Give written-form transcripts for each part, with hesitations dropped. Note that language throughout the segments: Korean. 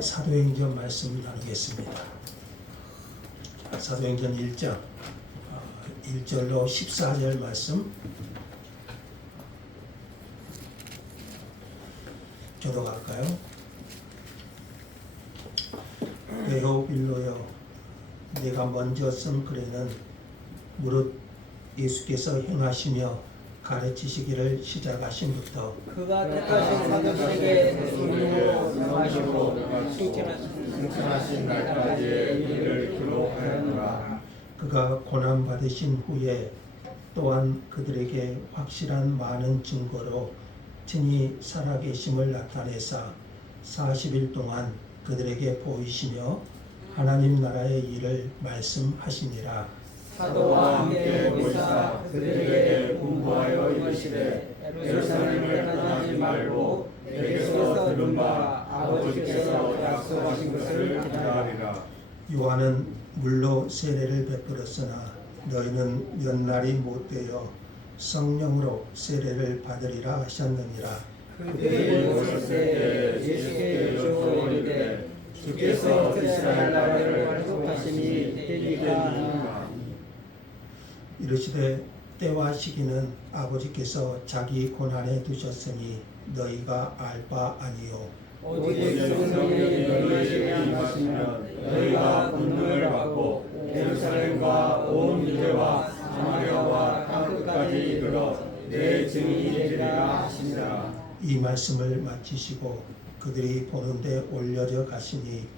사도행전 말씀 나누겠습니다. 사도행전 1장 1절로 14절 말씀 교독할까요? 데오빌로여, 내가 먼저 쓴 글에는 무릇 예수께서 행하시며 가르치시기를 시작하신부터 그가 택하신 사도들에게 손으로 명하시고 승천하신 날까지의 일을 기록하였노라. 그가 고난받으신 후에 또한 그들에게 확실한 많은 증거로 친히 살아계심을 나타내사 40일 동안 그들에게 보이시며 하나님 나라의 일을 말씀하시니라. 사도와 함께 보이사 그들에게 공부하여 이르시되 예루살렘을 떠나지 말고 내게서 들은 바 아버지께서 약속하신 것을 기다리라. 요한은 물로 세례를 베풀었으나 너희는 몇 날이 못되어 성령으로 세례를 받으리라 하셨느니라. 그들이 오실 때 예수께 여쭈어 이르되 주께서 이스라엘 나라를 약속하시니 때리가 아니냐. 이르시되 때와 시기는 아버지께서 자기 권한에 두셨으니 너희가 알 바 아니요. 오직 성령이 너희에게 임하시면 너희가 권능을 받고 예루살렘과 온 유대와 사마리아와 땅끝까지 이르러 내 증인이 되리라 하시니라. 이 말씀을 마치시고 그들이 보는데 올려져 가시니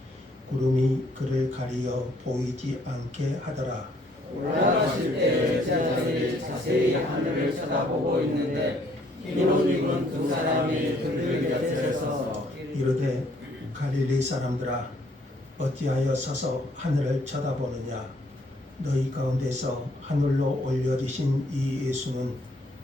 구름이 그를 가리어 보이지 않게 하더라. 올라가실 때 제자들이 자세히 하늘을 쳐다보고 있는데 흰 옷 입은 두 사람이 그들 곁에 서서 이르되 갈릴리 사람들아, 어찌하여 서서 하늘을 쳐다보느냐. 너희 가운데서 하늘로 올려지신 이 예수는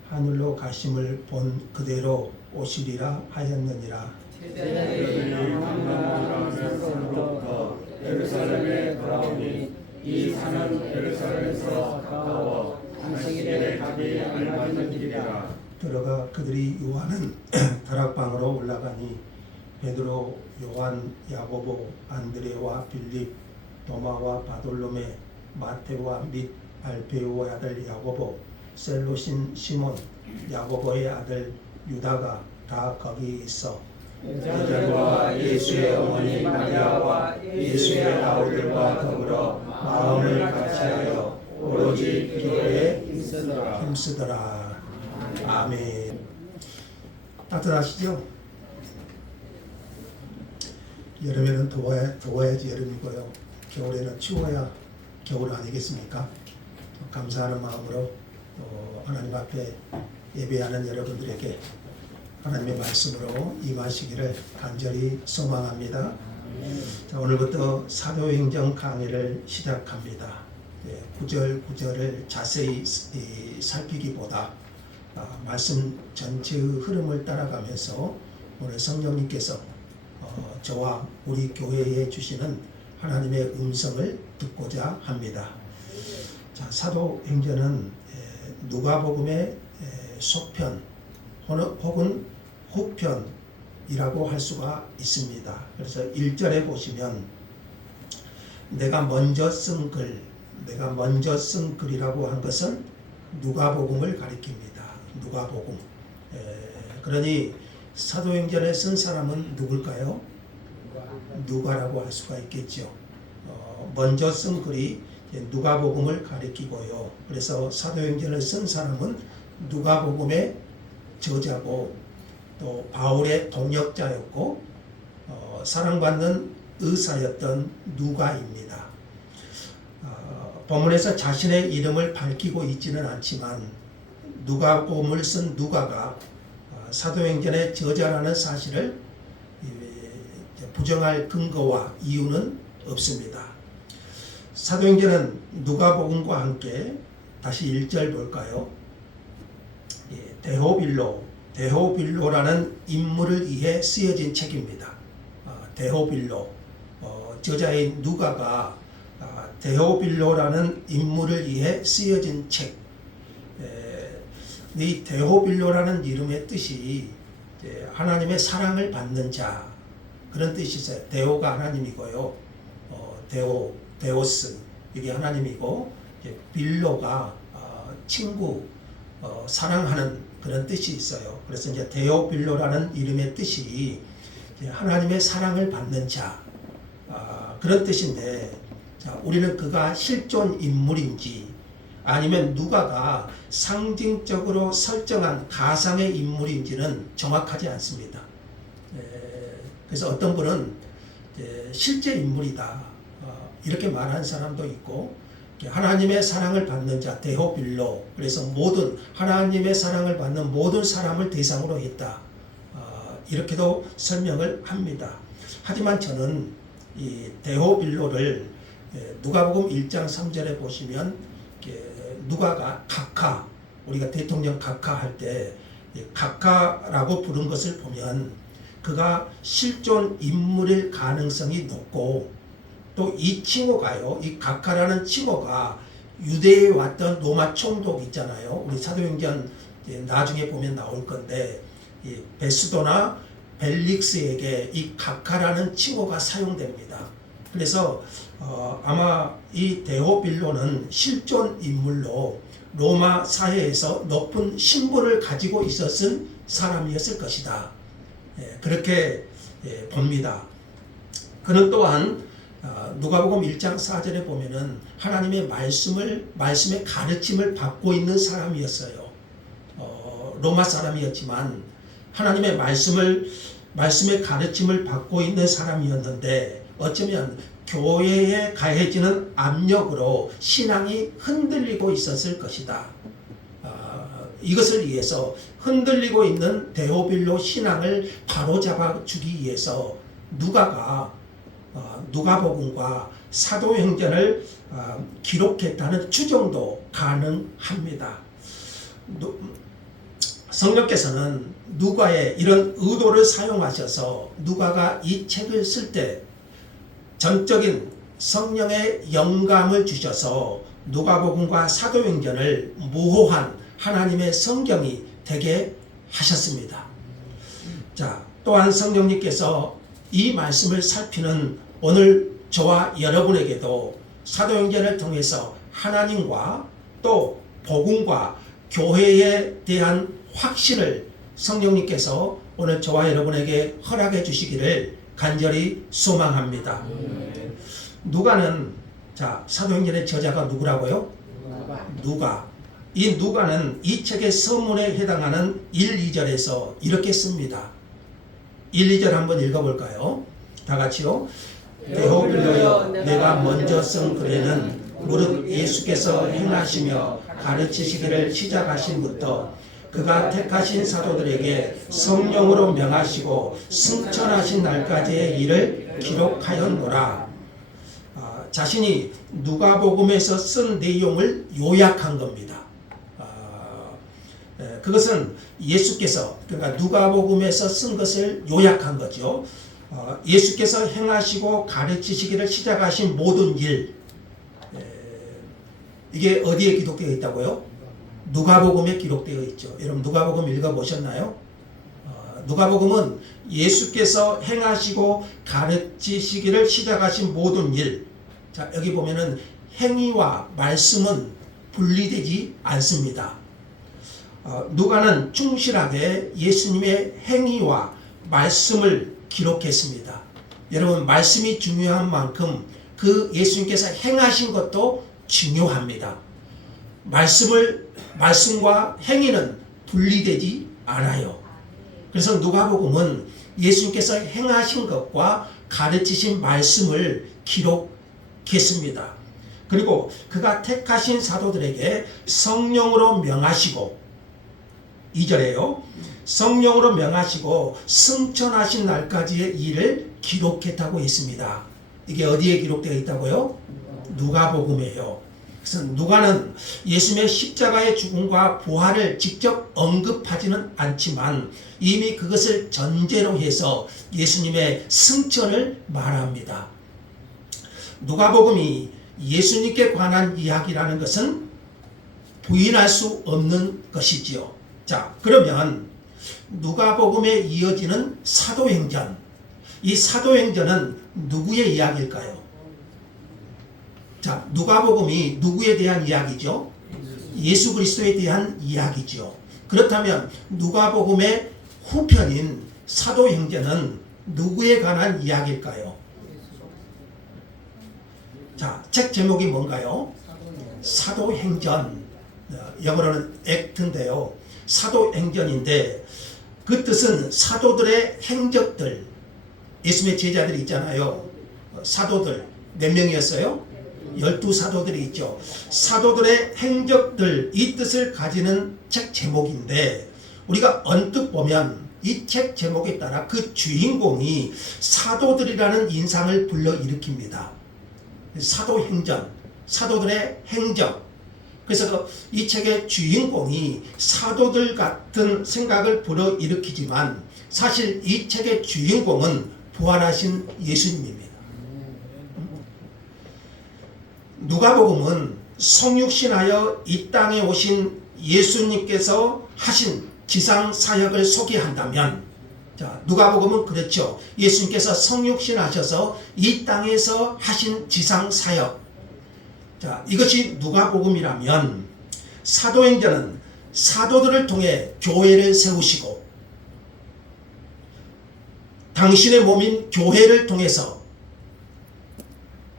하늘로 가심을 본 그대로 오시리라 하였느니라. 제자들이 한명하면서부터 예루살렘에 돌아오니 이 산은 예루살렘에서 가까워 안식일에 가기 알맞은 길이라. 들어가 그들이 요한은 다락방으로 올라가니 베드로, 요한, 야고보, 안드레와 빌립, 도마와 바돌로메, 마테와 및 알페오의 아들 야고보, 셀로신 시몬, 야고보의 아들 유다가 다 거기 있어 여자들과 예수의 어머니 마리아와 예수의 아우들과 더불어 마음을 같이하여 오로지 기도에 힘쓰더라. 아멘. 따뜻하시죠? 여름에는 더워야지 여름이고요. 겨울에는 추워야 겨울 아니겠습니까? 감사하는 마음으로 또 하나님 앞에 예배하는 여러분들에게 하나님의 말씀으로 임하시기를 간절히 소망합니다. 자, 오늘부터 사도행전 강의를 시작합니다. 구절 구절을 자세히 살피기보다 말씀 전체의 흐름을 따라가면서 오늘 성령님께서 저와 우리 교회에 주시는 하나님의 음성을 듣고자 합니다. 자, 사도행전은 누가복음의 속편 혹은 후편이라고 할 수가 있습니다. 그래서 1절에 보시면 내가 먼저 쓴 글이라고 한 것은 누가복음을 가리킵니다. 누가복음. 그러니 사도행전에 쓴 사람은 누굴까요? 누가라고 할 수가 있겠죠. 먼저 쓴 글이 누가복음을 가리키고요. 그래서 사도행전을 쓴 사람은 누가복음의 저자고 또 바울의 동역자였고 사랑받는 의사였던 누가입니다. 본문에서 자신의 이름을 밝히고 있지는 않지만 누가복음을 쓴 누가가 사도행전의 저자라는 사실을 부정할 근거와 이유는 없습니다. 사도행전은 누가복음과 함께 다시 1절 볼까요? 데오빌로라는 인물을 위해 쓰여진 책입니다. 데오빌로, 저자인 누가가 데오빌로라는 인물을 위해 쓰여진 책. 이 데오빌로라는 이름의 뜻이 하나님의 사랑을 받는 자, 그런 뜻이 있어요. 데오가 하나님이고요. 데오스 이게 하나님이고, 빌로가 친구, 사랑하는 그런 뜻이 있어요. 그래서 이제 데오빌로라는 이름의 뜻이 하나님의 사랑을 받는 자, 그런 뜻인데, 자, 우리는 그가 실존 인물인지 아니면 누가가 상징적으로 설정한 가상의 인물인지는 정확하지 않습니다. 그래서 어떤 분은 실제 인물이다 이렇게 말하는 사람도 있고, 하나님의 사랑을 받는 자 데오빌로, 그래서 모든 하나님의 사랑을 받는 모든 사람을 대상으로 했다 이렇게도 설명을 합니다. 하지만 저는 이 데오빌로를 누가복음 1장 3절에 보시면 누가가 각하, 우리가 대통령 각하 할 때 각하라고 부른 것을 보면 그가 실존 인물일 가능성이 높고, 또 이 칭호가요, 이 각하라는 칭호가 유대에 왔던 로마 총독 있잖아요. 우리 사도행전 나중에 보면 나올 건데, 이 베스도나 벨릭스에게 이 각하라는 칭호가 사용됩니다. 그래서 아마 이 데오빌로는 실존 인물로 로마 사회에서 높은 신분을 가지고 있었을 사람이었을 것이다. 그렇게 봅니다. 그는 또한 누가복음 1장 4절에 보면은 하나님의 말씀의 가르침을 받고 있는 사람이었어요. 로마 사람이었지만 하나님의 말씀의 가르침을 받고 있는 사람이었는데, 어쩌면 교회에 가해지는 압력으로 신앙이 흔들리고 있었을 것이다. 이것을 위해서 흔들리고 있는 데오빌로 신앙을 바로잡아 주기 위해서 누가가 누가복음과 사도행전을 기록했다는 추정도 가능합니다. 성령께서는 누가의 이런 의도를 사용하셔서 누가가 이 책을 쓸 때 전적인 성령의 영감을 주셔서 누가복음과 사도행전을 모호한 하나님의 성경이 되게 하셨습니다. 자, 또한 성령님께서 이 말씀을 살피는 오늘 저와 여러분에게도 사도행전을 통해서 하나님과 또 복음과 교회에 대한 확신을 성령님께서 오늘 저와 여러분에게 허락해 주시기를 간절히 소망합니다. 누가는, 자, 사도행전의 저자가 누구라고요? 누가. 이 누가는 이 책의 서문에 해당하는 1, 2절에서 이렇게 씁니다. 1, 2절 한번 읽어볼까요? 다 같이요. 데오빌로여, 내가 먼저 쓴 글에는 무릇 예수께서 행하시며 가르치시기를 시작하신부터 그가 택하신 사도들에게 성령으로 명하시고 승천하신 날까지의 일을 기록하였노라. 자신이 누가복음에서 쓴 내용을 요약한 겁니다. 그것은 예수께서, 그러니까 누가복음에서 쓴 것을 요약한 거죠. 예수께서 행하시고 가르치시기를 시작하신 모든 일, 이게 어디에 기록되어 있다고요? 누가복음에 기록되어 있죠. 여러분 누가복음 읽어보셨나요? 누가복음은 예수께서 행하시고 가르치시기를 시작하신 모든 일. 자, 여기 보면은 행위와 말씀은 분리되지 않습니다. 누가는 충실하게 예수님의 행위와 말씀을 기록했습니다. 여러분 말씀이 중요한 만큼 그 예수님께서 행하신 것도 중요합니다. 말씀과 행위는 분리되지 않아요. 그래서 누가복음은 예수님께서 행하신 것과 가르치신 말씀을 기록했습니다. 그리고 그가 택하신 사도들에게 성령으로 명하시고, 2절에요. 성령으로 명하시고 승천하신 날까지의 일을 기록했다고 했습니다. 이게 어디에 기록되어 있다고요? 누가복음이에요. 그래서 누가는 예수님의 십자가의 죽음과 부활을 직접 언급하지는 않지만 이미 그것을 전제로 해서 예수님의 승천을 말합니다. 누가복음이 예수님께 관한 이야기라는 것은 부인할 수 없는 것이지요. 자, 그러면 누가복음에 이어지는 사도행전, 이 사도행전은 누구의 이야기일까요? 자, 누가복음이 누구에 대한 이야기죠? 예수 그리스도에 대한 이야기죠. 그렇다면 누가복음의 후편인 사도행전은 누구에 관한 이야기일까요? 자, 책 제목이 뭔가요? 사도행전. 영어로는 액트인데요. 사도행전인데 그 뜻은 사도들의 행적들. 예수님의 제자들이 있잖아요. 사도들 몇 명이었어요? 12사도들이 있죠. 사도들의 행적들, 이 뜻을 가지는 책 제목인데 우리가 언뜻 보면 이 책 제목에 따라 그 주인공이 사도들이라는 인상을 불러일으킵니다. 사도행전, 사도들의 행적. 그래서 이 책의 주인공이 사도들 같은 생각을 불러일으키지만 사실 이 책의 주인공은 부활하신 예수님입니다. 누가복음은 성육신하여 이 땅에 오신 예수님께서 하신 지상 사역을 소개한다면, 자, 누가복음은 그렇죠. 예수님께서 성육신하셔서 이 땅에서 하신 지상 사역. 자, 이것이 누가복음이라면 사도행전은 사도들을 통해 교회를 세우시고 당신의 몸인 교회를 통해서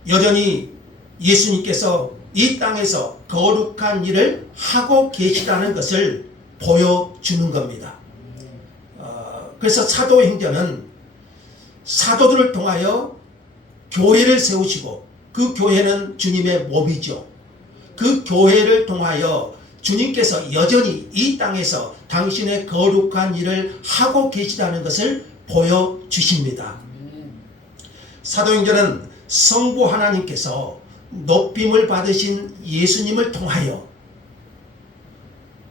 여전히 예수님께서 이 땅에서 거룩한 일을 하고 계시다는 것을 보여주는 겁니다. 그래서 사도행전은 사도들을 통하여 교회를 세우시고 그 교회는 주님의 몸이죠. 그 교회를 통하여 주님께서 여전히 이 땅에서 당신의 거룩한 일을 하고 계시다는 것을 보여주십니다. 사도행전은 성부 하나님께서 높임을 받으신 예수님을 통하여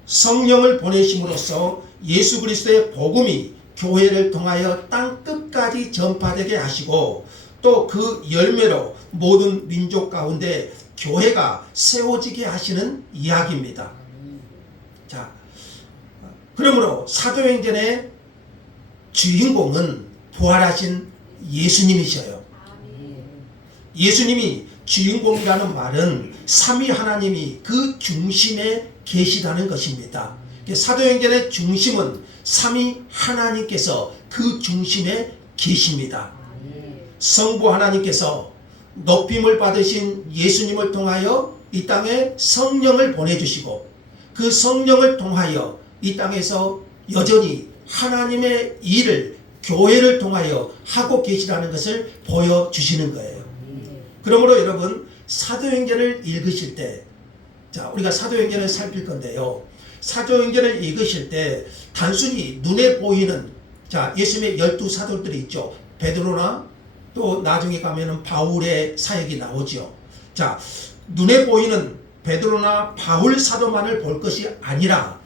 성령을 보내심으로써 예수 그리스도의 복음이 교회를 통하여 땅 끝까지 전파되게 하시고 또 그 열매로 모든 민족 가운데 교회가 세워지게 하시는 이야기입니다. 자, 그러므로 사도행전의 주인공은 부활하신 예수님이셔요. 예수님이 주인공이라는 말은 삼위 하나님이 그 중심에 계시다는 것입니다. 사도행전의 중심은 삼위 하나님께서 그 중심에 계십니다. 성부 하나님께서 높임을 받으신 예수님을 통하여 이 땅에 성령을 보내주시고 그 성령을 통하여 이 땅에서 여전히 하나님의 일을 교회를 통하여 하고 계시다는 것을 보여주시는 거예요. 그러므로 여러분 사도행전을 읽으실 때, 자, 우리가 사도행전을 살필 건데요. 사도행전을 읽으실 때 단순히 눈에 보이는, 자, 예수님의 12사도들이 있죠. 베드로나 또 나중에 가면은 바울의 사역이 나오죠. 자, 눈에 보이는 베드로나 바울 사도만을 볼 것이 아니라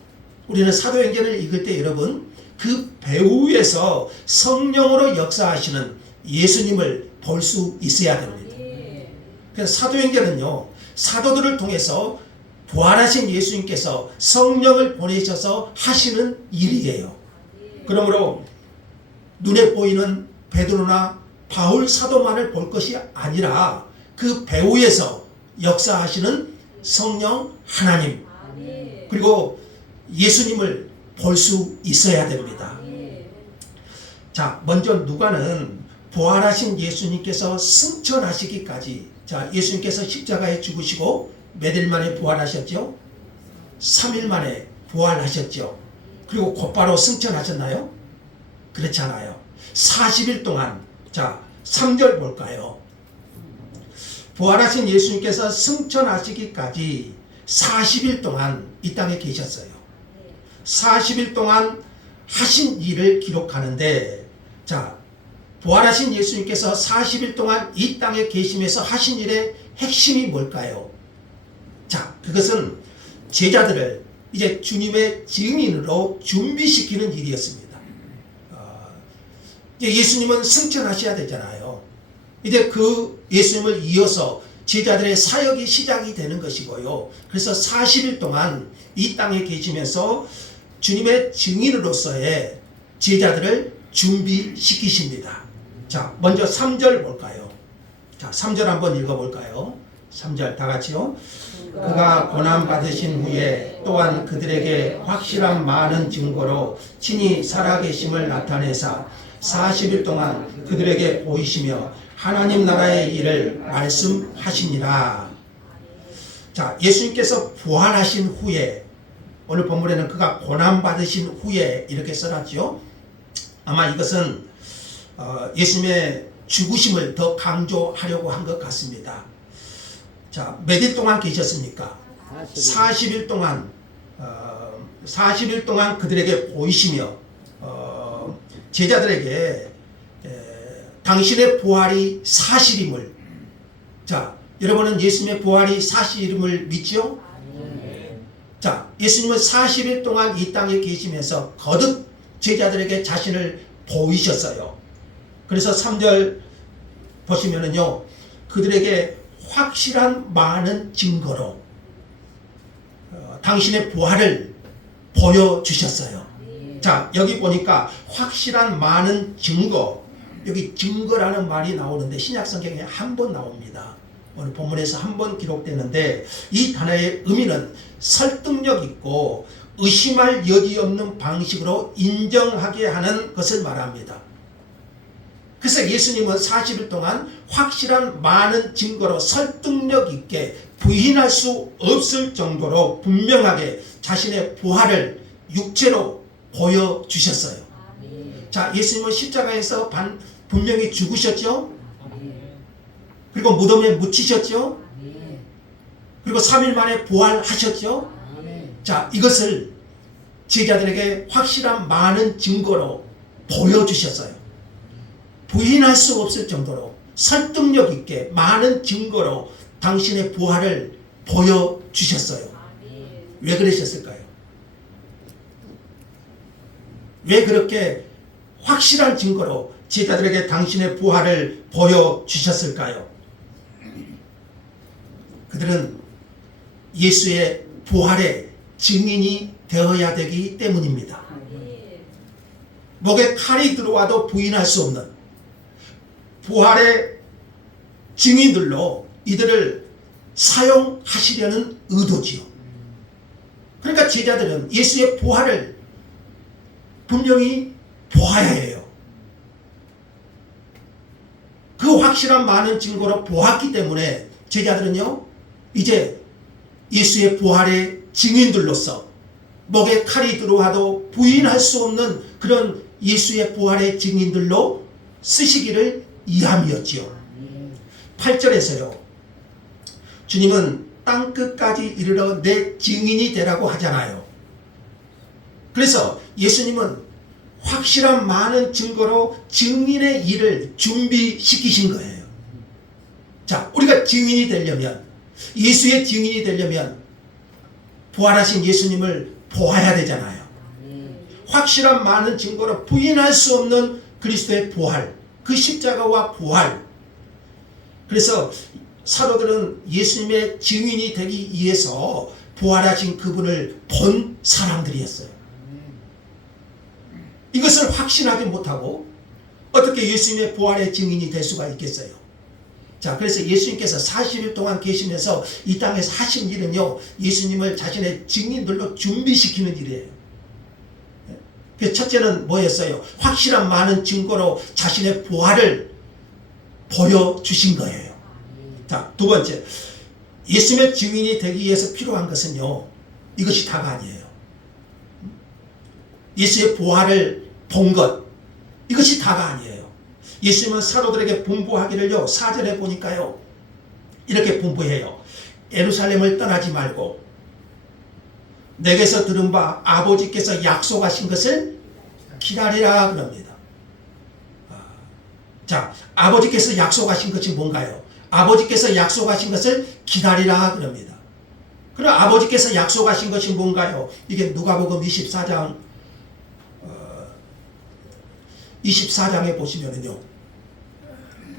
우리는 사도행전을 읽을 때 여러분 그 배후에서 성령으로 역사하시는 예수님을 볼 수 있어야 됩니다. 그래서 사도행전은요, 사도들을 통해서 부활하신 예수님께서 성령을 보내셔서 하시는 일이에요. 그러므로 눈에 보이는 베드로나 바울 사도만을 볼 것이 아니라 그 배후에서 역사하시는 성령 하나님 그리고 예수님을 볼 수 있어야 됩니다. 자, 먼저 누가는 부활하신 예수님께서 승천하시기까지, 자, 예수님께서 십자가에 죽으시고 몇 일 만에 부활하셨죠? 3일 만에 부활하셨죠. 그리고 곧바로 승천하셨나요? 그렇지 않아요. 40일 동안, 자, 3절 볼까요? 부활하신 예수님께서 승천하시기까지 40일 동안 이 땅에 계셨어요. 40일 동안 하신 일을 기록하는데, 자, 부활하신 예수님께서 40일 동안 이 땅에 계시면서 하신 일의 핵심이 뭘까요? 자, 그것은 제자들을 이제 주님의 증인으로 준비시키는 일이었습니다. 이제 예수님은 승천하셔야 되잖아요. 이제 그 예수님을 이어서 제자들의 사역이 시작이 되는 것이고요. 그래서 40일 동안 이 땅에 계시면서 주님의 증인으로서의 제자들을 준비시키십니다. 자, 먼저 3절 볼까요? 자, 3절 한번 읽어볼까요? 3절 다 같이요. 그가 고난받으신 후에 또한 그들에게 확실한 많은 증거로 친히 살아계심을 나타내사 40일 동안 그들에게 보이시며 하나님 나라의 일을 말씀하시니라. 자, 예수님께서 부활하신 후에, 오늘 본문에는 그가 고난받으신 후에 이렇게 써놨죠. 아마 이것은 예수님의 죽으심을 더 강조하려고 한 것 같습니다. 자, 몇 일 동안 계셨습니까? 40일 동안 40일 동안 그들에게 보이시며 제자들에게 당신의 부활이 사실임을, 자, 여러분은 예수님의 부활이 사실임을 믿죠? 자, 예수님은 40일 동안 이 땅에 계시면서 거듭 제자들에게 자신을 보이셨어요. 그래서 3절 보시면은요, 그들에게 확실한 많은 증거로 당신의 부활을 보여주셨어요. 자, 여기 보니까 확실한 많은 증거, 여기 증거라는 말이 나오는데 신약성경에 한 번 나옵니다. 오늘 본문에서 한 번 기록되는데 이 단어의 의미는 설득력 있고 의심할 여지 없는 방식으로 인정하게 하는 것을 말합니다. 그래서 예수님은 40일 동안 확실한 많은 증거로 설득력 있게 부인할 수 없을 정도로 분명하게 자신의 부활을 육체로 보여주셨어요. 자, 예수님은 십자가에서 분명히 죽으셨죠? 그리고 무덤에 묻히셨죠? 그리고 3일 만에 부활하셨죠? 자, 이것을 제자들에게 확실한 많은 증거로 보여주셨어요. 부인할 수 없을 정도로 설득력 있게 많은 증거로 당신의 부활을 보여주셨어요. 왜 그러셨을까요? 왜 그렇게 확실한 증거로 제자들에게 당신의 부활을 보여주셨을까요? 그들은 예수의 부활의 증인이 되어야 되기 때문입니다. 목에 칼이 들어와도 부인할 수 없는 부활의 증인들로 이들을 사용하시려는 의도지요. 그러니까 제자들은 예수의 부활을 분명히 보아야 해요. 그 확실한 많은 증거로 보았기 때문에 제자들은요, 이제 예수의 부활의 증인들로서 목에 칼이 들어와도 부인할 수 없는 그런 예수의 부활의 증인들로 쓰시기를 이함이었지요. 8절에서요. 주님은 땅끝까지 이르러 내 증인이 되라고 하잖아요. 그래서 예수님은 확실한 많은 증거로 증인의 일을 준비시키신 거예요. 자, 우리가 증인이 되려면, 예수의 증인이 되려면 부활하신 예수님을 보아야 되잖아요. 확실한 많은 증거로 부인할 수 없는 그리스도의 부활, 그 십자가와 부활. 그래서 사도들은 예수님의 증인이 되기 위해서 부활하신 그분을 본 사람들이었어요. 이것을 확신하지 못하고 어떻게 예수님의 부활의 증인이 될 수가 있겠어요? 자, 그래서 예수님께서 40일 동안 계시면서 이 땅에서 하신 일은요, 예수님을 자신의 증인들로 준비시키는 일이에요. 첫째는 뭐였어요? 확실한 많은 증거로 자신의 부활을 보여주신 거예요. 자, 두 번째, 예수님의 증인이 되기 위해서 필요한 것은요, 이것이 다가 아니에요. 예수의 부활을 본 것, 이것이 다가 아니에요. 예수님은 사도들에게 분부하기를요, 4절에 보니까요, 이렇게 분부해요. 예루살렘을 떠나지 말고 내게서 들은 바 아버지께서 약속하신 것을 기다리라 그럽니다. 자, 아버지께서 약속하신 것이 뭔가요? 아버지께서 약속하신 것을 기다리라 그럽니다. 그럼 아버지께서 약속하신 것이 뭔가요? 이게 누가복음 24장에 보시면은요,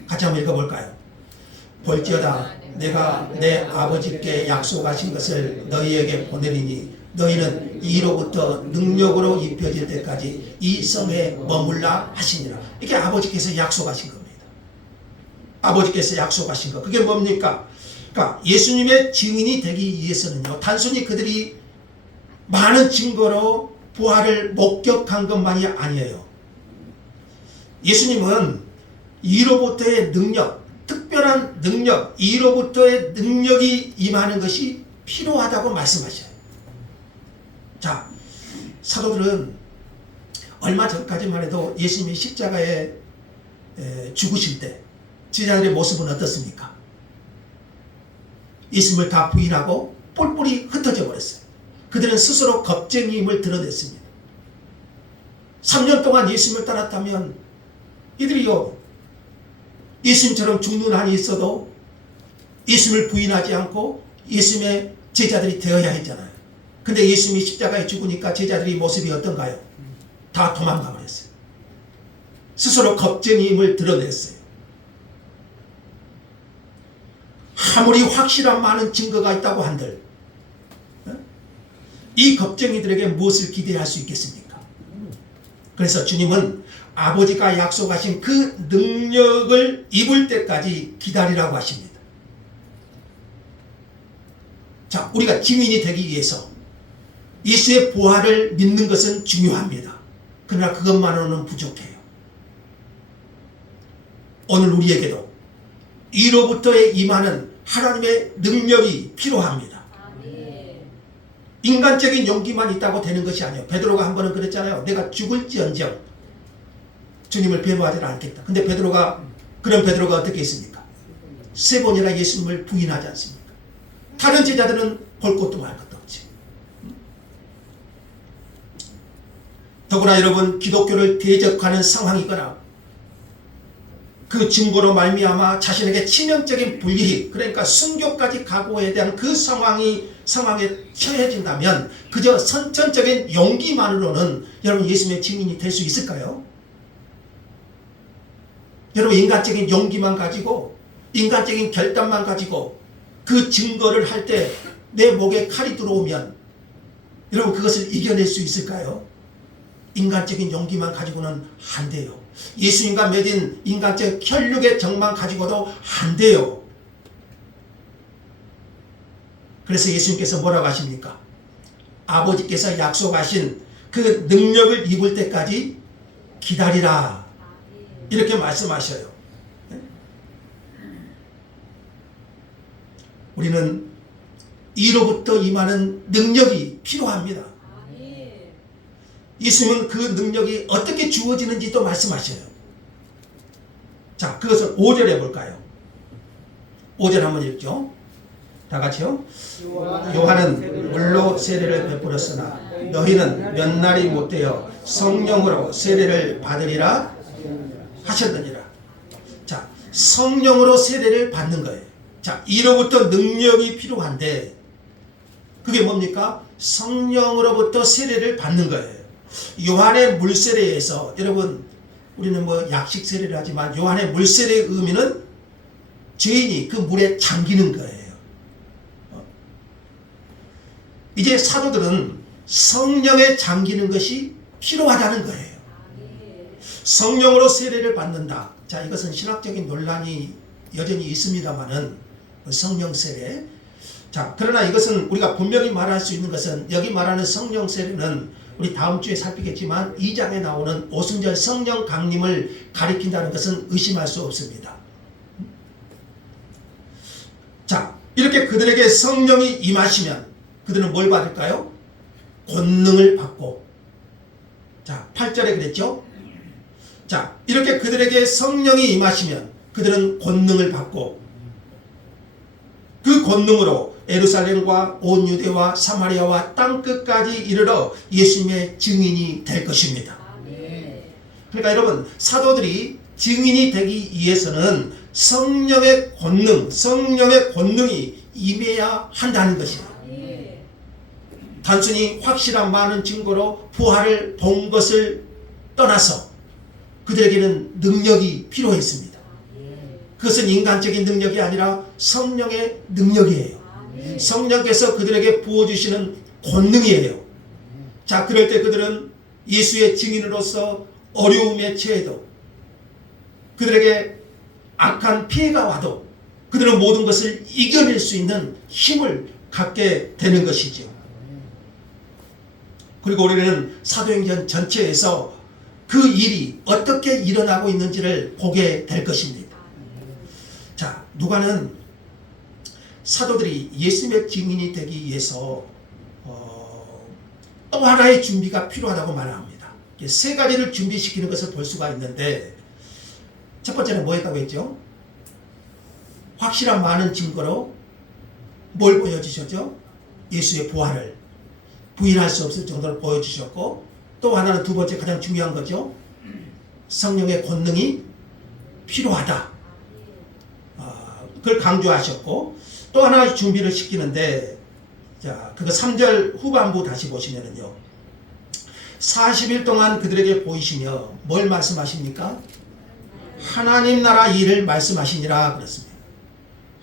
같이 한번 읽어볼까요? 볼지어다 내가 내 아버지께 약속하신 것을 너희에게 보내리니 너희는 이로부터 능력으로 입혀질 때까지 이 성에 머물라 하시니라. 이게 아버지께서 약속하신 겁니다. 아버지께서 약속하신 것. 그게 뭡니까? 그러니까 예수님의 증인이 되기 위해서는요, 단순히 그들이 많은 증거로 부활을 목격한 것만이 아니에요. 예수님은 이로부터의 능력, 특별한 능력, 이로부터의 능력이 임하는 것이 필요하다고 말씀하셔요. 자, 사도들은 얼마 전까지만 해도 예수님이 십자가에 죽으실 때 제자들의 모습은 어떻습니까? 예수님을 다 부인하고 뿔뿔이 흩어져 버렸어요. 그들은 스스로 겁쟁이임을 드러냈습니다. 3년 동안 예수님을 따랐다면 이들이요, 예수님처럼 죽는 한이 있어도 예수님을 부인하지 않고 예수님의 제자들이 되어야 했잖아요. 근데 예수님이 십자가에 죽으니까 제자들의 모습이 어떤가요? 다 도망가 버렸어요. 스스로 겁쟁이임을 드러냈어요. 아무리 확실한 많은 증거가 있다고 한들 이 겁쟁이들에게 무엇을 기대할 수 있겠습니까? 그래서 주님은 아버지가 약속하신 그 능력을 입을 때까지 기다리라고 하십니다. 자, 우리가 증인이 되기 위해서 예수의 부활을 믿는 것은 중요합니다. 그러나 그것만으로는 부족해요. 오늘 우리에게도 이로부터의 임하는 하나님의 능력이 필요합니다. 인간적인 용기만 있다고 되는 것이 아니에요. 베드로가 한 번은 그랬잖아요. 내가 죽을지언정 주님을 배반하지 않겠다. 근데 그런 베드로가 어떻게 했습니까? 3번이나 예수님을 부인하지 않습니까? 다른 제자들은 볼 것도 말 것도 없지. 더구나 여러분, 기독교를 대적하는 상황이거나 그 증거로 말미암아 자신에게 치명적인 불이익, 그러니까 순교까지 각오에 대한 그 상황에 처해진다면 그저 선천적인 용기만으로는 여러분 예수님의 증인이 될 수 있을까요? 여러분, 인간적인 용기만 가지고, 인간적인 결단만 가지고 그 증거를 할 때 내 목에 칼이 들어오면 여러분 그것을 이겨낼 수 있을까요? 인간적인 용기만 가지고는 안 돼요. 예수님과 맺은 인간적 혈육의 정만 가지고도 안 돼요. 그래서 예수님께서 뭐라고 하십니까? 아버지께서 약속하신 그 능력을 입을 때까지 기다리라, 이렇게 말씀하셔요. 우리는 이로부터 임하는 능력이 필요합니다. 예수님은 그 능력이 어떻게 주어지는지도 말씀하셔요. 자, 그것을 5절에 볼까요? 5절 한번 읽죠. 다 같이요. 요한은 물로 세례를 베풀었으나 너희는 몇 날이 못되어 성령으로 세례를 받으리라 하셨느니라. 자, 성령으로 세례를 받는 거예요. 자, 이로부터 능력이 필요한데 그게 뭡니까? 성령으로부터 세례를 받는 거예요. 요한의 물세례에서, 여러분 우리는 뭐 약식 세례를 하지만 요한의 물세례의 의미는 죄인이 그 물에 잠기는 거예요. 이제 사도들은 성령에 잠기는 것이 필요하다는 거예요. 성령으로 세례를 받는다. 자, 이것은 신학적인 논란이 여전히 있습니다만은 성령 세례. 자, 그러나 이것은 우리가 분명히 말할 수 있는 것은, 여기 말하는 성령 세례는 우리 다음 주에 살피겠지만 2장에 나오는 오순절 성령 강림을 가리킨다는 것은 의심할 수 없습니다. 자, 이렇게 그들에게 성령이 임하시면 그들은 뭘 받을까요? 권능을 받고. 자, 8절에 그랬죠? 자, 이렇게 그들에게 성령이 임하시면 그들은 권능을 받고, 그 권능으로 예루살렘과 온 유대와 사마리아와 땅끝까지 이르러 예수님의 증인이 될 것입니다. 그러니까 여러분, 사도들이 증인이 되기 위해서는 성령의 권능이 임해야 한다는 것이에요. 단순히 확실한 많은 증거로 부활을 본 것을 떠나서 그들에게는 능력이 필요했습니다. 그것은 인간적인 능력이 아니라 성령의 능력이에요. 성령께서 그들에게 부어주시는 권능이에요. 자, 그럴 때 그들은 예수의 증인으로서 어려움에 처해도 그들에게 악한 피해가 와도 그들은 모든 것을 이겨낼 수 있는 힘을 갖게 되는 것이죠. 그리고 우리는 사도행전 전체에서 그 일이 어떻게 일어나고 있는지를 보게 될 것입니다. 자, 누가는 사도들이 예수님의 증인이 되기 위해서 또 하나의 준비가 필요하다고 말합니다. 세 가지를 준비시키는 것을 볼 수가 있는데, 첫 번째는 뭐였다고 했죠? 확실한 많은 증거로 뭘 보여주셨죠? 예수의 부활을 부인할 수 없을 정도로 보여주셨고, 또 하나는 두 번째 가장 중요한 거죠. 성령의 권능이 필요하다. 그걸 강조하셨고, 또 하나 준비를 시키는데, 자, 그거 3절 후반부 다시 보시면은요. 40일 동안 그들에게 보이시며 뭘 말씀하십니까? 하나님 나라 일을 말씀하시니라 그랬습니다.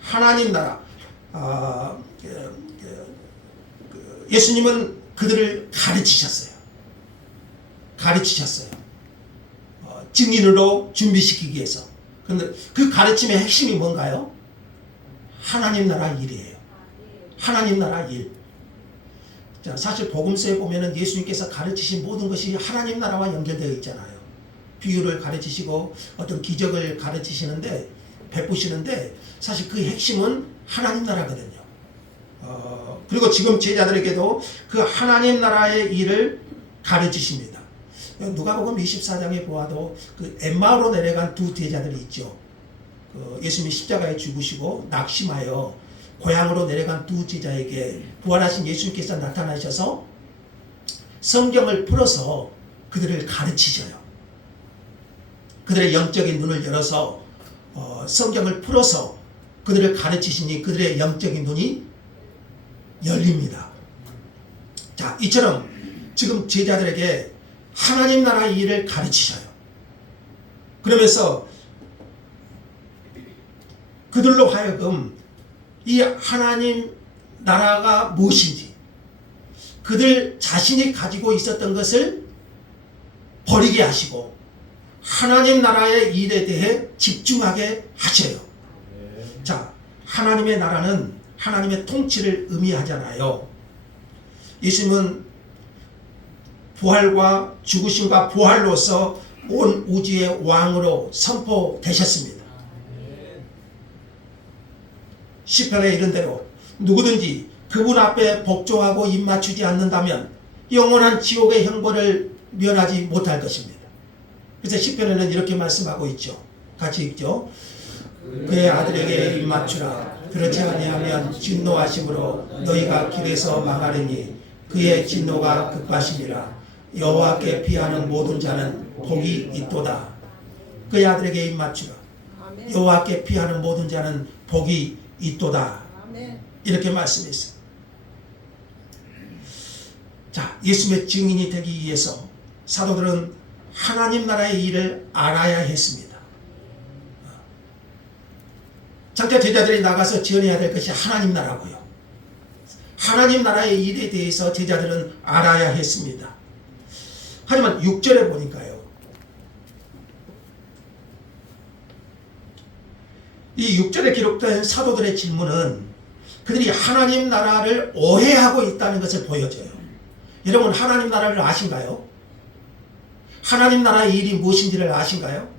하나님 나라. 예수님은 그들을 가르치셨어요. 증인으로 준비시키기 위해서. 그런데 그 가르침의 핵심이 뭔가요? 하나님 나라 일이에요. 하나님 나라 일. 자, 사실 복음서에 보면은 예수님께서 가르치신 모든 것이 하나님 나라와 연결되어 있잖아요. 비유를 가르치시고 어떤 기적을 가르치시는데, 베푸시는데, 사실 그 핵심은 하나님 나라거든요. 그리고 지금 제자들에게도 그 하나님 나라의 일을 가르치십니다. 누가복음 24장에 보아도 그 엠마오로 내려간 두 제자들이 있죠. 그 예수님이 십자가에 죽으시고 낙심하여 고향으로 내려간 두 제자에게 부활하신 예수님께서 나타나셔서 성경을 풀어서 그들을 가르치셔요. 그들의 영적인 눈을 열어서 성경을 풀어서 그들을 가르치시니 그들의 영적인 눈이 열립니다. 자, 이처럼 지금 제자들에게 하나님 나라 일을 가르치셔요. 그러면서 그들로 하여금 이 하나님 나라가 무엇인지, 그들 자신이 가지고 있었던 것을 버리게 하시고 하나님 나라의 일에 대해 집중하게 하셔요. 자, 하나님의 나라는 하나님의 통치를 의미하잖아요. 예수님은 부활과 죽으심과 부활로서 온 우주의 왕으로 선포되셨습니다. 시편에 이른 대로 누구든지 그분 앞에 복종하고 입맞추지 않는다면 영원한 지옥의 형벌을 면하지 못할 것입니다. 그래서 시편에는 이렇게 말씀하고 있죠. 같이 읽죠. 그의 아들에게 입맞추라. 그렇지 아니하면 진노하심으로 너희가 길에서 망하리니 그의 진노가 급하시니라. 여호와께 피하는 모든 자는 복이 있도다. 그의 아들에게 입맞추라. 여호와께 피하는 모든 자는 복이 있도다. 이렇게 말씀했어요. 자, 예수님의 증인이 되기 위해서 사도들은 하나님 나라의 일을 알아야 했습니다. 장차 제자들이 나가서 지원해야 될 것이 하나님 나라고요. 하나님 나라의 일에 대해서 제자들은 알아야 했습니다. 하지만 6절에 보니까요, 이 6절에 기록된 사도들의 질문은 그들이 하나님 나라를 오해하고 있다는 것을 보여줘요. 여러분, 하나님 나라를 아신가요? 하나님 나라의 일이 무엇인지를 아신가요?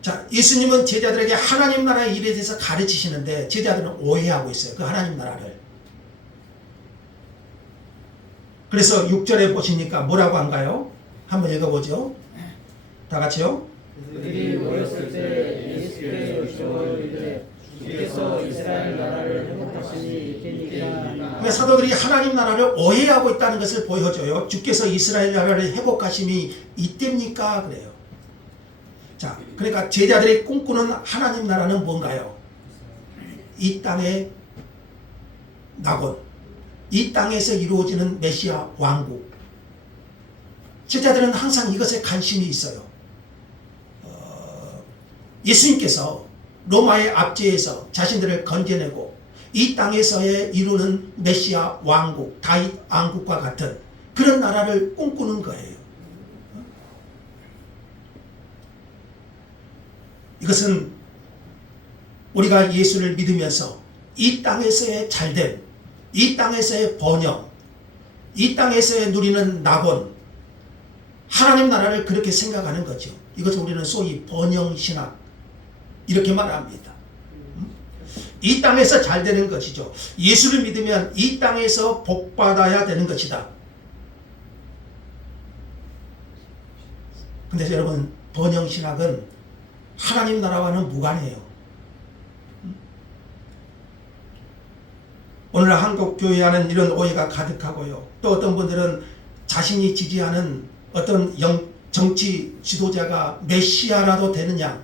자, 예수님은 제자들에게 하나님 나라의 일에 대해서 가르치시는데 제자들은 오해하고 있어요. 그 하나님 나라를. 그래서 6절에 보시니까 뭐라고 한가요? 한번 읽어보죠. 다 같이요. 그들이 모였을 때 예수께 여쭈어 주께서 이스라엘 나라를 회복하시니 있겠니까. 그러니까 사도들이 하나님 나라를 오해하고 있다는 것을 보여줘요. 주께서 이스라엘 나라를 회복하심이 이때입니까? 그래요. 자, 그러니까 제자들이 꿈꾸는 하나님 나라는 뭔가요? 이 땅의 낙원, 이 땅에서 이루어지는 메시아 왕국. 제자들은 항상 이것에 관심이 있어요. 예수님께서 로마의 압제에서 자신들을 건져내고 이 땅에서의 이루는 메시아 왕국, 다윗 왕국과 같은 그런 나라를 꿈꾸는 거예요. 이것은 우리가 예수를 믿으면서 이 땅에서의 잘됨, 이 땅에서의 번영, 이 땅에서의 누리는 낙원, 하나님 나라를 그렇게 생각하는 거죠. 이것을 우리는 소위 번영신학 이렇게 말합니다. 이 땅에서 잘 되는 것이죠. 예수를 믿으면 이 땅에서 복받아야 되는 것이다. 근데 여러분, 번영신학은 하나님 나라와는 무관해요. 오늘 한국 교회와는 이런 오해가 가득하고요. 또 어떤 분들은 자신이 지지하는 어떤 정치 지도자가 메시아라도 되느냐,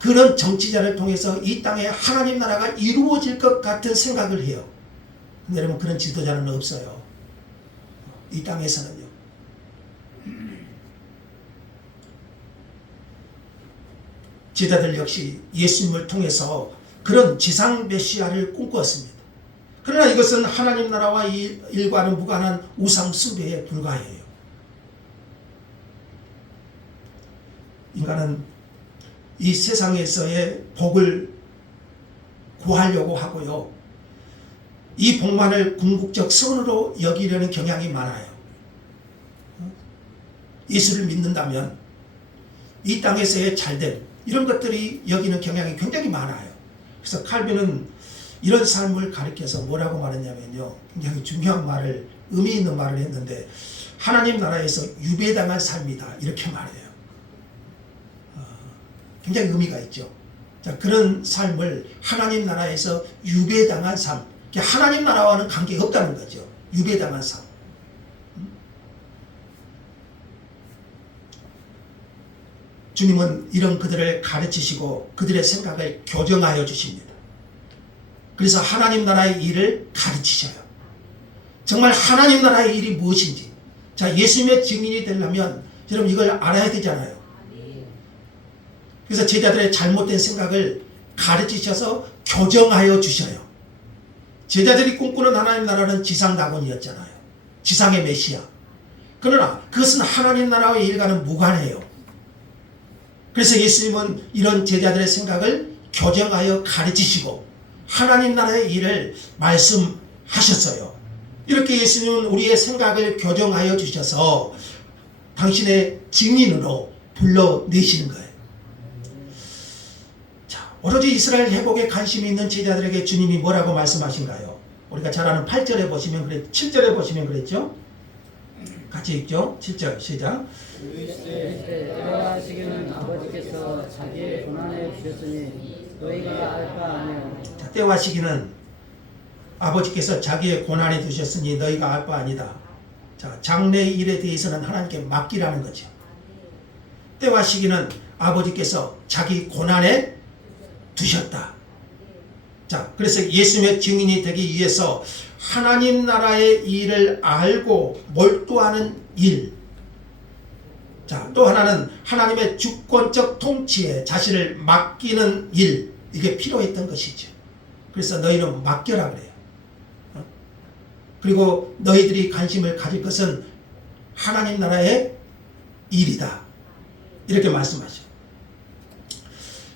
그런 정치자를 통해서 이 땅에 하나님 나라가 이루어질 것 같은 생각을 해요. 근데 여러분, 그런 지도자는 없어요. 이 땅에서는요. 제자들 역시 예수님을 통해서 그런 지상 메시아를 꿈꾸었습니다. 그러나 이것은 하나님 나라와 일과는 무관한 우상 숭배에 불과해요. 인간은 이 세상에서의 복을 구하려고 하고요. 이 복만을 궁극적 선으로 여기려는 경향이 많아요. 예수를 믿는다면 이 땅에서의 잘됨, 이런 것들이 여기는 경향이 굉장히 많아요. 그래서 칼빈은 이런 삶을 가리켜서 뭐라고 말했냐면요. 굉장히 중요한 말을, 의미 있는 말을 했는데, 하나님 나라에서 유배당한 삶이다, 이렇게 말해요. 굉장히 의미가 있죠. 자, 그런 삶을 하나님 나라에서 유배당한 삶, 하나님 나라와는 관계가 없다는 거죠. 유배당한 삶. 주님은 이런 그들을 가르치시고 그들의 생각을 교정하여 주십니다. 그래서 하나님 나라의 일을 가르치셔요. 정말 하나님 나라의 일이 무엇인지. 자, 예수님의 증인이 되려면 여러분 이걸 알아야 되잖아요. 그래서 제자들의 잘못된 생각을 가르치셔서 교정하여 주셔요. 제자들이 꿈꾸는 하나님 나라는 지상 낙원이었잖아요. 지상의 메시아. 그러나 그것은 하나님 나라의 일과는 무관해요. 그래서 예수님은 이런 제자들의 생각을 교정하여 가르치시고 하나님 나라의 일을 말씀하셨어요. 이렇게 예수님은 우리의 생각을 교정하여 주셔서 당신의 증인으로 불러내시는 거예요. 자, 오로지 이스라엘 회복에 관심이 있는 제자들에게 주님이 뭐라고 말씀하신가요? 우리가 잘 아는 8절에 보시면 7절에 보시면 그랬죠? 같이 읽죠? 7절 시작. 때와 시기는 아버지께서 자기의 고난에 주셨으니 너희가 알 바 아니요. 자, 때와 시기는 아버지께서 자기의 고난에 두셨으니 너희가 알 바 아니다. 자, 장래의 일에 대해서는 하나님께 맡기라는 거죠. 때와 시기는 아버지께서 자기 고난에 두셨다. 자, 그래서 예수님의 증인이 되기 위해서 하나님 나라의 일을 알고 몰두하는 일. 자, 또 하나는 하나님의 주권적 통치에 자신을 맡기는 일. 이게 필요했던 것이죠. 그래서 너희는 맡겨라 그래요. 그리고 너희들이 관심을 가질 것은 하나님 나라의 일이다. 이렇게 말씀하죠.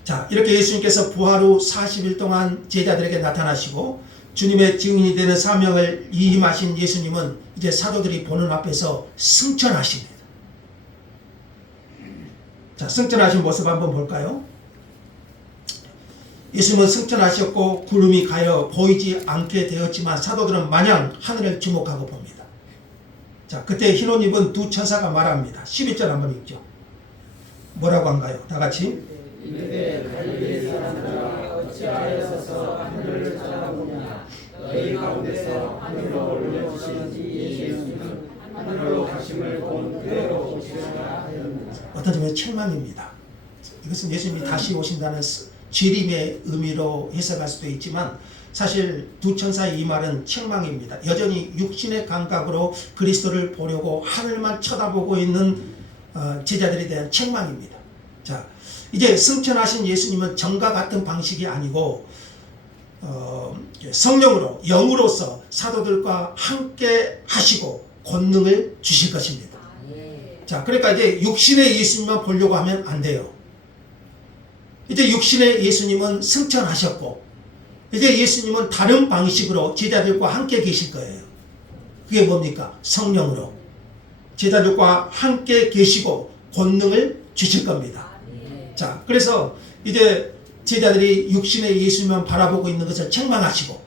자, 이렇게 예수님께서 부활 후 40일 동안 제자들에게 나타나시고 주님의 증인이 되는 사명을 이임하신 예수님은 이제 사도들이 보는 앞에서 승천하십니다. 자, 승천하신 모습 한번 볼까요? 예수님은 승천하셨고 구름이 가려 보이지 않게 되었지만 사도들은 마냥 하늘을 주목하고 봅니다. 자, 그때 흰 옷 입은 두 천사가 말합니다. 11절 한번 읽죠. 뭐라고 한가요? 다 같이. 이르되 갈릴리 사람들아 어찌하여서 하늘을 쳐다보냐. 너희 가운데서 하늘로 올려주신 이 예수는 하늘로 가심을 본 그대로 오시리라 하였느니라. 어떤 점에서 책망입니다. 이것은 예수님이 다시 오신다는 재림의 의미로 해석할 수도 있지만 사실 두 천사의 이 말은 책망입니다. 여전히 육신의 감각으로 그리스도를 보려고 하늘만 쳐다보고 있는 제자들에 대한 책망입니다. 자, 이제 승천하신 예수님은 전과 같은 방식이 아니고 성령으로 영으로서 사도들과 함께 하시고 권능을 주실 것입니다. 자, 그러니까 이제 육신의 예수님만 보려고 하면 안 돼요. 이제 육신의 예수님은 승천하셨고 이제 예수님은 다른 방식으로 제자들과 함께 계실 거예요. 그게 뭡니까? 성령으로 제자들과 함께 계시고 권능을 주실 겁니다. 자, 그래서 이제 제자들이 육신의 예수님만 바라보고 있는 것을 책망하시고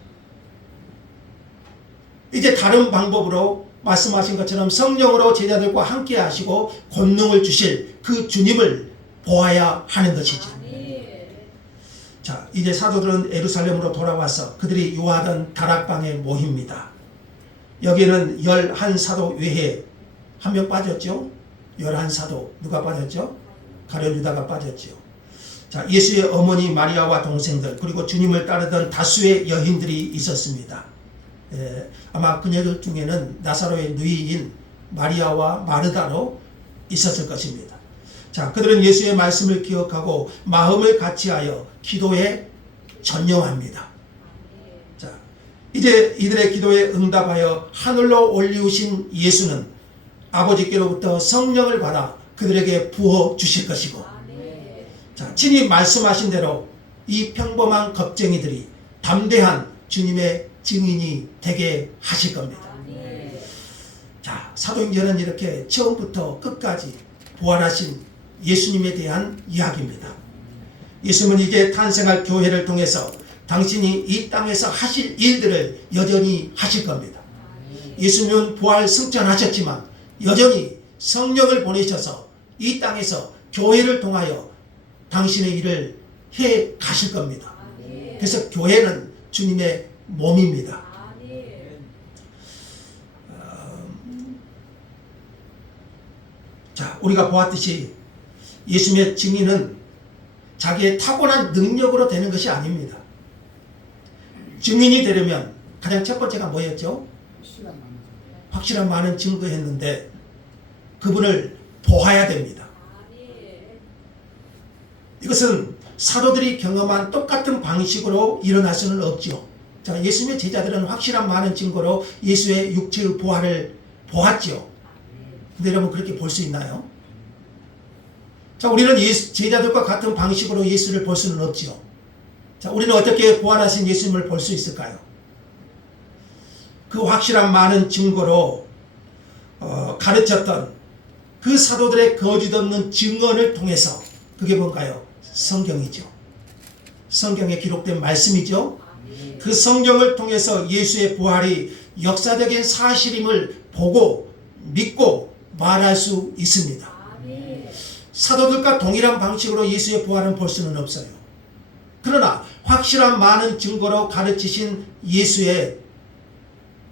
이제 다른 방법으로 말씀하신 것처럼 성령으로 제자들과 함께 하시고 권능을 주실 그 주님을 보아야 하는 것이죠. 자, 이제 사도들은 예루살렘으로 돌아와서 그들이 요하던 다락방에 모입니다. 여기에는 11사도 외에 한 명 빠졌죠. 11사도 누가 빠졌죠? 가룟 유다가 빠졌죠. 자, 예수의 어머니 마리아와 동생들 그리고 주님을 따르던 다수의 여인들이 있었습니다. 아마 그녀들 중에는 나사로의 누이인 마리아와 마르다로 있었을 것입니다. 자, 그들은 예수의 말씀을 기억하고 마음을 같이하여 기도에 전념합니다. 자, 이제 이들의 기도에 응답하여 하늘로 올리우신 예수는 아버지께로부터 성령을 받아 그들에게 부어 주실 것이고, 자, 친히 말씀하신 대로 이 평범한 겁쟁이들이 담대한 주님의 증인이 되게 하실 겁니다. 자, 사도행전은 이렇게 처음부터 끝까지 부활하신 예수님에 대한 이야기입니다. 예수님은 이제 탄생할 교회를 통해서 당신이 이 땅에서 하실 일들을 여전히 하실 겁니다. 예수님은 부활 승천하셨지만 여전히 성령을 보내셔서 이 땅에서 교회를 통하여 당신의 일을 해 가실 겁니다. 그래서 교회는 주님의 몸입니다. 자, 우리가 보았듯이 예수님의 증인은 자기의 타고난 능력으로 되는 것이 아닙니다. 증인이 되려면 가장 첫 번째가 뭐였죠? 확실한 많은 증거했는데 그분을 보아야 됩니다. 이것은 사도들이 경험한 똑같은 방식으로 일어날 수는 없죠. 자, 예수님의 제자들은 확실한 많은 증거로 예수의 육체의 부활을 보았죠. 근데 여러분 그렇게 볼 수 있나요? 자, 우리는 제자들과 같은 방식으로 예수를 볼 수는 없죠. 자, 우리는 어떻게 부활하신 예수님을 볼 수 있을까요? 그 확실한 많은 증거로 가르쳤던 그 사도들의 거짓 없는 증언을 통해서 그게 뭔가요? 성경이죠. 성경에 기록된 말씀이죠. 그 성경을 통해서 예수의 부활이 역사적인 사실임을 보고 믿고 말할 수 있습니다. 사도들과 동일한 방식으로 예수의 부활은 볼 수는 없어요. 그러나 확실한 많은 증거로 가르치신 예수의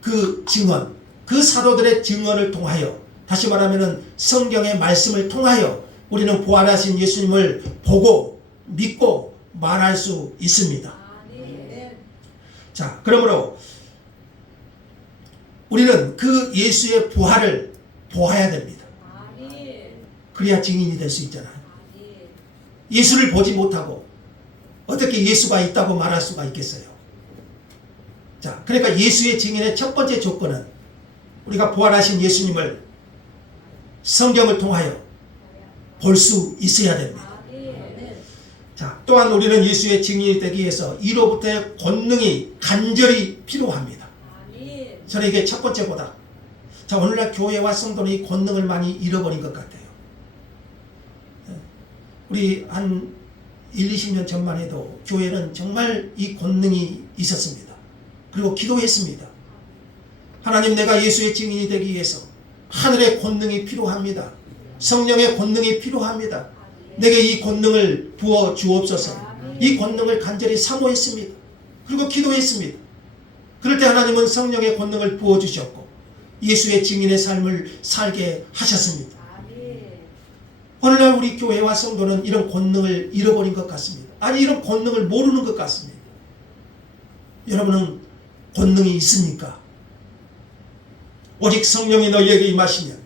그 증언, 그 사도들의 증언을 통하여, 다시 말하면 성경의 말씀을 통하여 우리는 부활하신 예수님을 보고 믿고 말할 수 있습니다. 자, 그러므로 우리는 그 예수의 부활을 보아야 됩니다. 그래야 증인이 될 수 있잖아요. 예수를 보지 못하고 어떻게 예수가 있다고 말할 수가 있겠어요? 자, 그러니까 예수의 증인의 첫 번째 조건은 우리가 부활하신 예수님을 성경을 통하여 볼 수 있어야 됩니다. 자, 또한 우리는 예수의 증인이 되기 위해서 이로부터의 권능이 간절히 필요합니다. 저는 이게 첫 번째보다, 자, 오늘날 교회와 성도는 이 권능을 많이 잃어버린 것 같아요. 우리 한 1, 20년 전만 해도 교회는 정말 이 권능이 있었습니다. 그리고 기도했습니다. 하나님, 내가 예수의 증인이 되기 위해서 하늘의 권능이 필요합니다. 성령의 권능이 필요합니다. 내게 이 권능을 부어 주옵소서. 이 권능을 간절히 사모했습니다. 그리고 기도했습니다. 그럴 때 하나님은 성령의 권능을 부어 주셨고 예수의 증인의 삶을 살게 하셨습니다. 오늘날 우리 교회와 성도는 이런 권능을 잃어버린 것 같습니다. 아니, 이런 권능을 모르는 것 같습니다. 여러분은 권능이 있습니까? 오직 성령이 너희에게 임하시면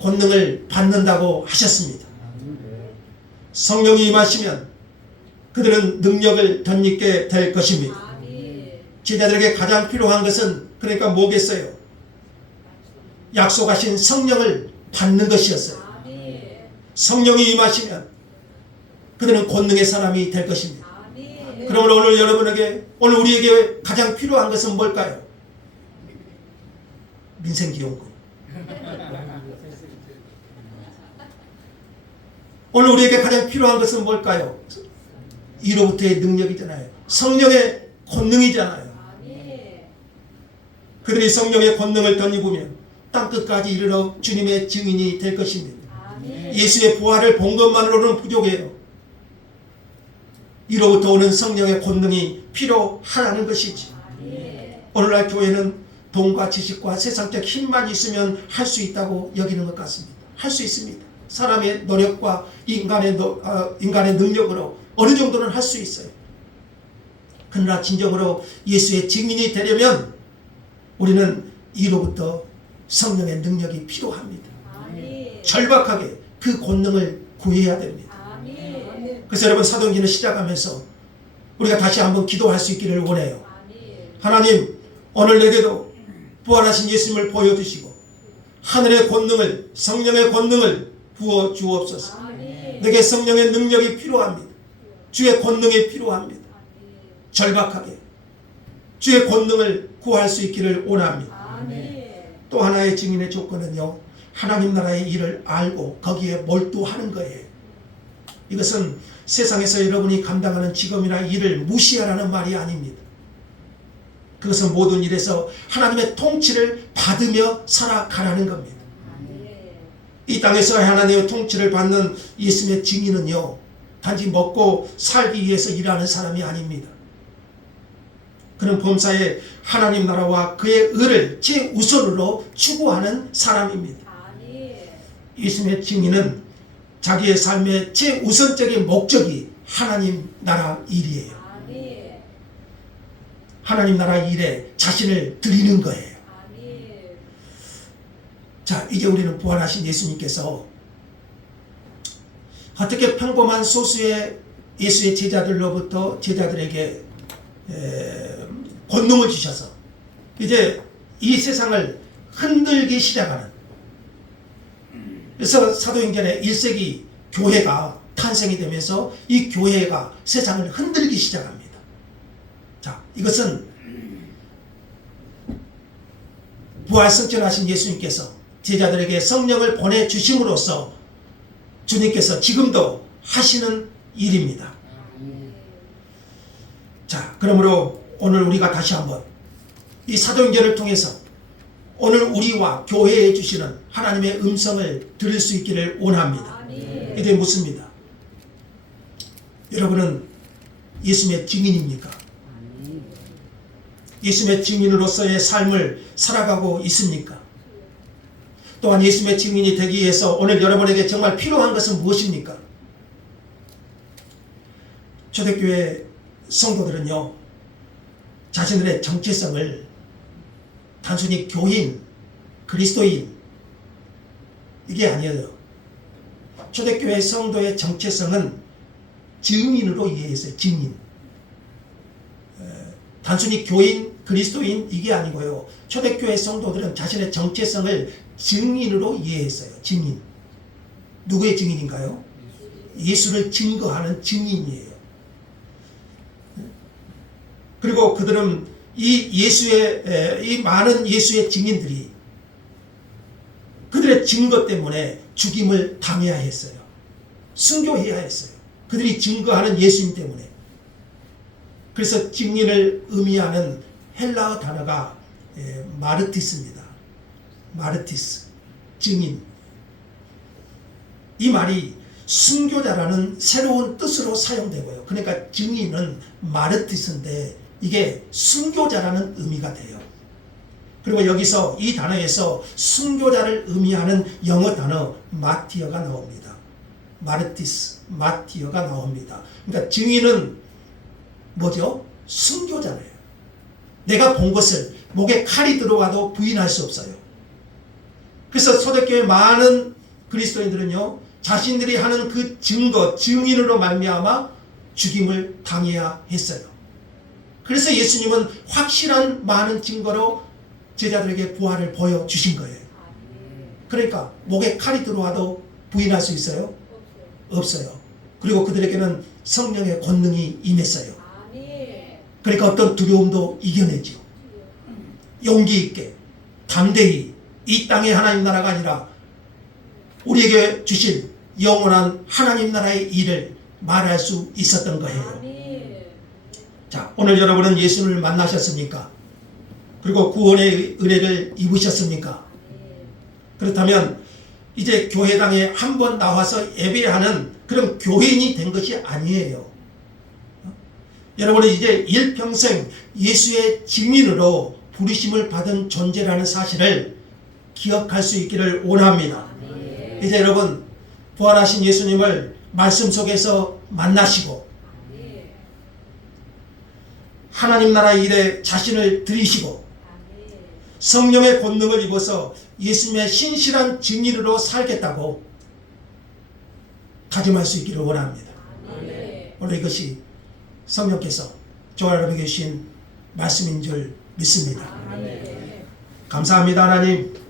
권능을 받는다고 하셨습니다. 성령이 임하시면 그들은 능력을 덧입게 될 것입니다. 제자들에게 가장 필요한 것은 그러니까 뭐겠어요? 약속하신 성령을 받는 것이었어요. 성령이 임하시면 그들은 권능의 사람이 될 것입니다. 그러므로 오늘 여러분에게, 오늘 우리에게 가장 필요한 것은 뭘까요? 민생기용금. 오늘 우리에게 가장 필요한 것은 뭘까요? 이로부터의 능력이잖아요. 성령의 권능이잖아요. 그들이 성령의 권능을 덧입으면 땅끝까지 이르러 주님의 증인이 될 것입니다. 예수의 부활을 본 것만으로는 부족해요. 이로부터 오는 성령의 권능이 필요하다는 것이지. 오늘날 교회는 돈과 지식과 세상적 힘만 있으면 할 수 있다고 여기는 것 같습니다. 할 수 있습니다. 사람의 노력과 인간의 능력으로 어느 정도는 할 수 있어요. 그러나 진정으로 예수의 증인이 되려면 우리는 이로부터 성령의 능력이 필요합니다. 절박하게 그 권능을 구해야 됩니다. 그래서 여러분, 사도행전을 시작하면서 우리가 다시 한번 기도할 수 있기를 원해요. 하나님, 오늘 내게도 부활하신 예수님을 보여주시고 하늘의 권능을, 성령의 권능을 부어 주옵소서. 내게 성령의 능력이 필요합니다. 주의 권능이 필요합니다. 절박하게 주의 권능을 구할 수 있기를 원합니다. 또 하나의 증인의 조건은요, 하나님 나라의 일을 알고 거기에 몰두하는 거예요. 이것은 세상에서 여러분이 감당하는 직업이나 일을 무시하라는 말이 아닙니다. 그것은 모든 일에서 하나님의 통치를 받으며 살아가라는 겁니다. 이 땅에서 하나님의 통치를 받는 예수님의 증인은요, 단지 먹고 살기 위해서 일하는 사람이 아닙니다. 그는 범사에 하나님 나라와 그의 의를 최우선으로 추구하는 사람입니다. 예수님의 증인은 자기의 삶의 최우선적인 목적이 하나님 나라 일이에요. 하나님 나라 일에 자신을 드리는 거예요. 자, 이제 우리는 부활하신 예수님께서 어떻게 평범한 소수의 예수의 제자들로부터 제자들에게 권능을 주셔서 이제 이 세상을 흔들기 시작하는, 그래서 사도행전에 1세기 교회가 탄생이 되면서 이 교회가 세상을 흔들기 시작합니다. 자, 이것은 부활승천하신 예수님께서 제자들에게 성령을 보내주심으로써 주님께서 지금도 하시는 일입니다. 자, 그러므로 오늘 우리가 다시 한번 이 사도행전을 통해서 오늘 우리와 교회에 주시는 하나님의 음성을 들을 수 있기를 원합니다. 이게 묻습니다. 여러분은 예수님의 증인입니까? 예수님의 증인으로서의 삶을 살아가고 있습니까? 또한 예수님의 증인이 되기 위해서 오늘 여러분에게 정말 필요한 것은 무엇입니까? 초대교회 성도들은요, 자신들의 정체성을 단순히 교인, 그리스도인 이게 아니에요. 초대교회 성도의 정체성은 증인으로 이해했어요. 증인. 단순히 교인, 그리스도인 이게 아니고요. 초대교회 성도들은 자신의 정체성을 증인으로 이해했어요. 증인. 누구의 증인인가요? 예수를 증거하는 증인이에요. 그리고 그들은 이 많은 예수의 증인들이 그들의 증거 때문에 죽임을 당해야 했어요. 순교해야 했어요. 그들이 증거하는 예수님 때문에. 그래서 증인을 의미하는 헬라어 단어가 마르티스입니다. 마르티스, 증인. 이 말이 순교자라는 새로운 뜻으로 사용되고요. 그러니까 증인은 마르티스인데 이게 순교자라는 의미가 돼요. 그리고 여기서 이 단어에서 순교자를 의미하는 영어 단어 마티어가 나옵니다. 마르티스, 마티어가 나옵니다. 그러니까 증인은 뭐죠? 순교자예요. 내가 본 것을 목에 칼이 들어가도 부인할 수 없어요. 그래서 초대교회 많은 그리스도인들은요, 자신들이 하는 그 증거, 증인으로 말미암아 죽임을 당해야 했어요. 그래서 예수님은 확실한 많은 증거로 제자들에게 부활을 보여주신 거예요. 그러니까 목에 칼이 들어와도 부인할 수 있어요? 없어요. 그리고 그들에게는 성령의 권능이 임했어요. 아멘. 그러니까 어떤 두려움도 이겨내죠. 용기 있게 담대히 이 땅의 하나님 나라가 아니라 우리에게 주신 영원한 하나님 나라의 일을 말할 수 있었던 거예요. 아멘. 자, 오늘 여러분은 예수를 만나셨습니까? 그리고 구원의 은혜를 입으셨습니까? 그렇다면 이제 교회당에 한번 나와서 예배하는 그런 교인이 된 것이 아니에요. 여러분은 이제 일평생 예수의 증인으로 부르심을 받은 존재라는 사실을 기억할 수 있기를 원합니다. 이제 여러분 부활하신 예수님을 말씀 속에서 만나시고 하나님 나라 일에 자신을 들이시고 성령의 권능을 입어서 예수님의 신실한 증인으로 살겠다고 다짐할 수 있기를 원합니다. 오늘 이것이 성령께서 저와 여러분에게 주신 말씀인 줄 믿습니다. 감사합니다 하나님.